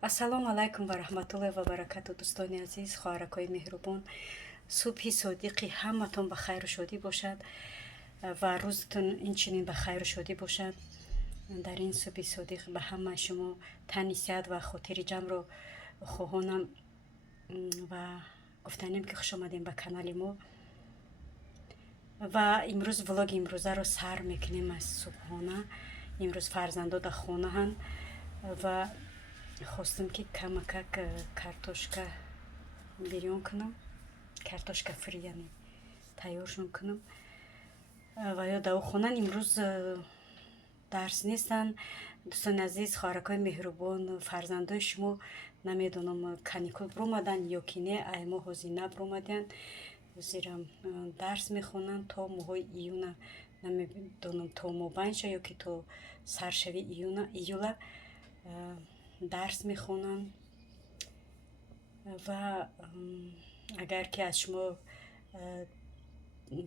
ассалому алайкум ва раҳматуллоҳи ва баракату. дӯстони азиз, хоҳаракҳои меҳрубон, субҳи содиқи ҳаматон ба хайру шодӣ бошад ва рӯзтон инчунин ба хайру шодӣ бошад. дар ин субҳи содиқ ба ҳамаи шумо тани сиҳат ва хотири ҷамъро хоҳонам ва гуфтанем ки хуш омадем ба канали мо. ва имрӯз влоги имрӯзаро сар мекунем аз субҳона. имрӯз фарзандо дар хонаанд ва хостам ки камакак картошка бирён кунам, картошка фри, яъне тайёршон кунам. ва ё дар хонан имрӯз дарс нестанд. дӯстони азиз, хоҳаракҳои меҳрубон, фарзандои шумо намедонам каникул биромаданд ё ки не, аймо ҳозир набиромаданд. зира дарс мехонанд то моҳои июна, намедонам то мобайнша ё ки то саршави июла дарс мехонанд. ва агар ки аз шумо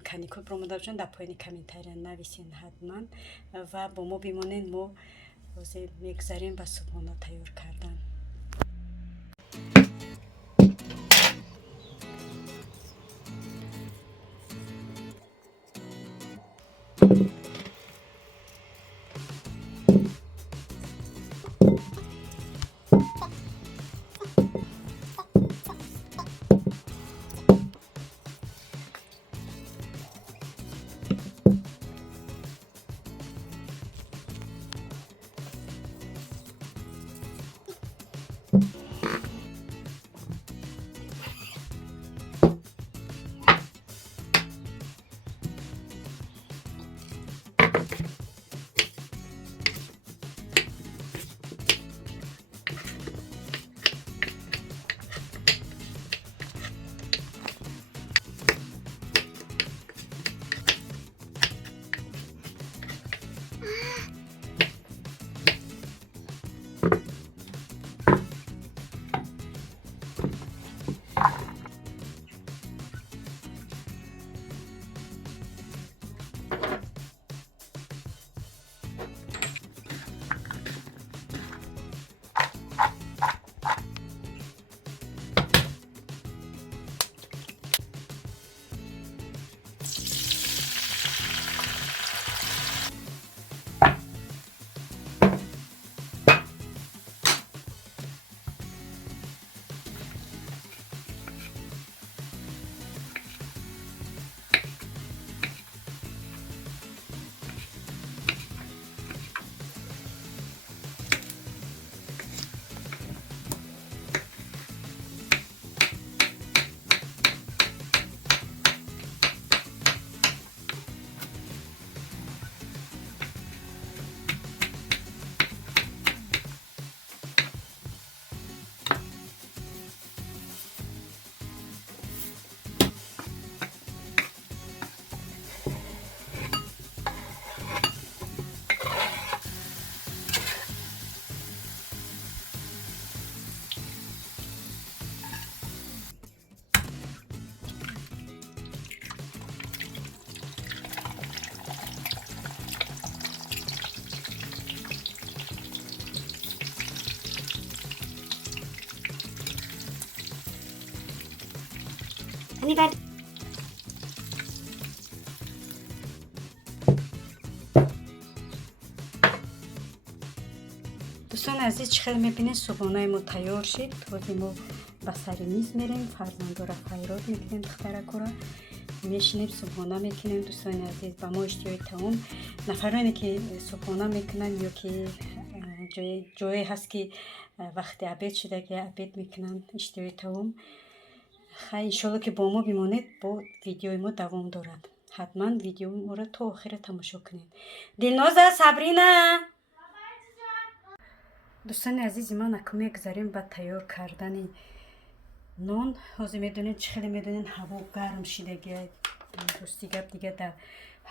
каникул биромада бошанд, дар поини комментария нависен ҳатман ва бо мо бимонед. мо ҳозир мегзарем ба субҳона тайёр кардан. дӯстони азиз, чӣ хеле мебинед субҳонаи мо тайёр шид. ҳозир мо ба сари миз мерем, фарзандора хайрот мекунем, духтаракора мешинем, субҳона мекунем. дӯстони азиз, ба мо иштиёи таом, нафароне ки субҳона мекунанд ё ки ҷое ҳаст ки вақти обед шуда ки обед мекунанд, иштиёи таом. хай иншоалло ки бо мо бимонед, бо видеои мо давом дорад. ҳатман видеои моро то охира тамошо кунед. Дилноза, Сабрина, дӯстони азизи ман, акун мегзарем ба тайёр кардани нон. ҳозир медонед чӣ хеле медонед ҳаво гарм шидагия. дӯсти гап дига дар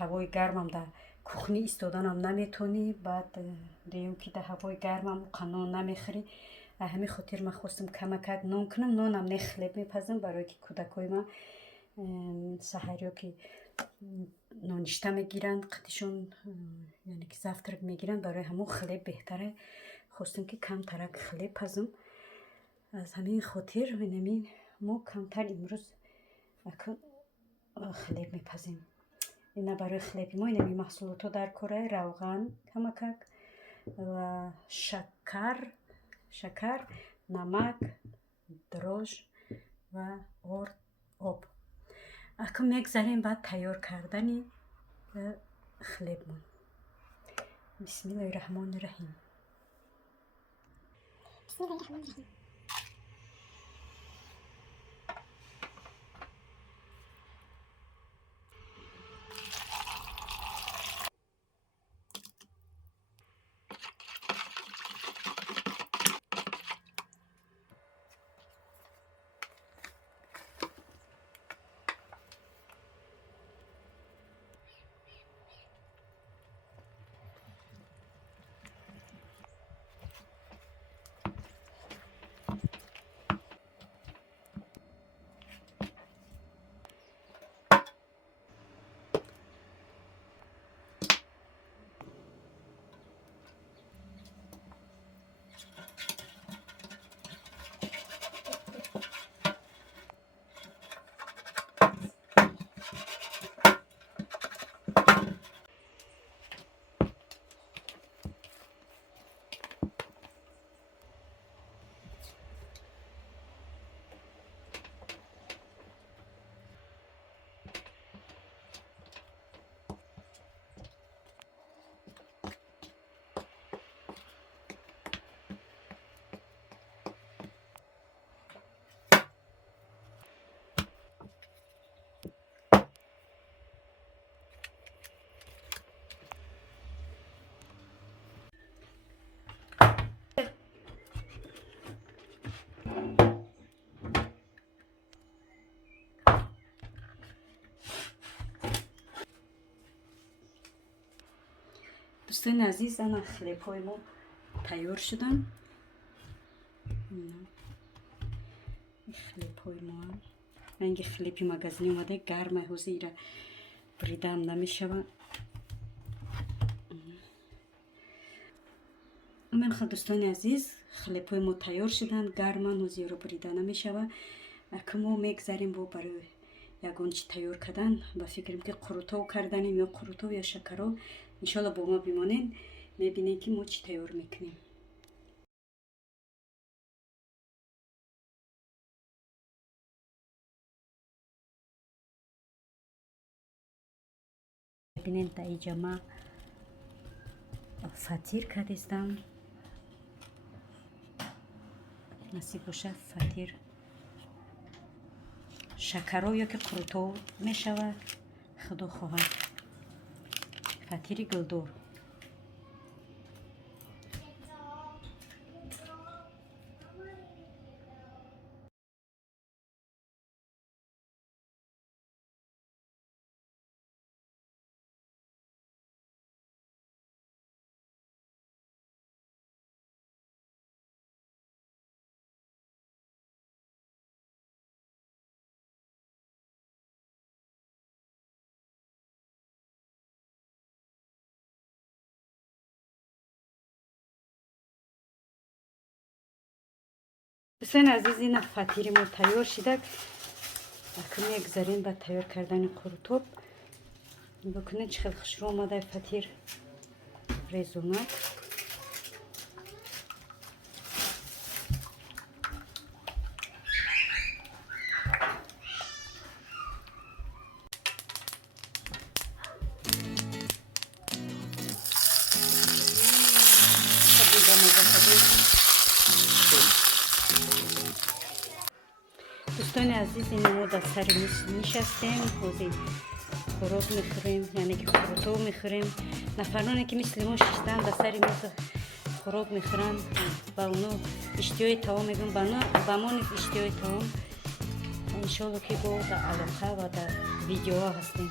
ҳавои гармам дар кухни истоданам наметонӣ. баъд дуюм ки дар ҳавои гармам қанон намехӯрӣ. аз ҳамин хотир ман хостам камакак нон кунам. нонам не хлеб мепазам, барое ки кӯдакҳои ман саҳарё ки ноништа мегиранд, қадишон яъне ки завтрак мегиранд, барои ҳамон хлеб беҳтара. хостам ки камтарак хлеб пазам. از همین خاطر اینمین ما کمتر امروز خلیب میپزیم. اینا برای خلیب ما اینمی محصولات در کره روغن کمکک و شکر، نمک، دروژ و آب. اکم میگذاریم بعد تیار کردن خلیبمون. بسم الله الرحمن الرحیم. دوستان عزیز، انا خلیب های ما تیار شدن. خلیب های ما رنگ خلیبی مگزینی اومده، گرمه، حوزه ایره بریدم نمیشوه. من خود دوستان عزیز خلیب های ما تیار شدن، گرمه، حوزه رو بریده نمیشوه. اکمو میگذاریم با برای یگان چی تیار کردن. با فکرم که قروتاب کردنیم یا قروتاب یا شکراب. انشالله با ما بمانین، میبینین که ما چی تیار میکنیم. ببینین تا اینجا ما فطیر کردیستم. نصیب باشه فطیر شکراب یا که قروتاب میشود خدا خواهد. فطیر گلدور. دوستان عزیز، این فطیر ما تیار شده. اکنون میگذاریم به تیار کردن قروتاب. بکنید چقدر خوشرو آمده فطیر ریز اومد. دوستان عزیز، این ما در سر میز نشستیم، حوزه خوراک میخوریم، یعنی که قروتاب میخوریم. نفرانی که مثل ما شستن در سر میز خوراک میخورن، با اونو اشتیای طعام میگن، با ما نیز اشتیای طعام. انشالله که با در علاقه و در ویدیوها هستیم.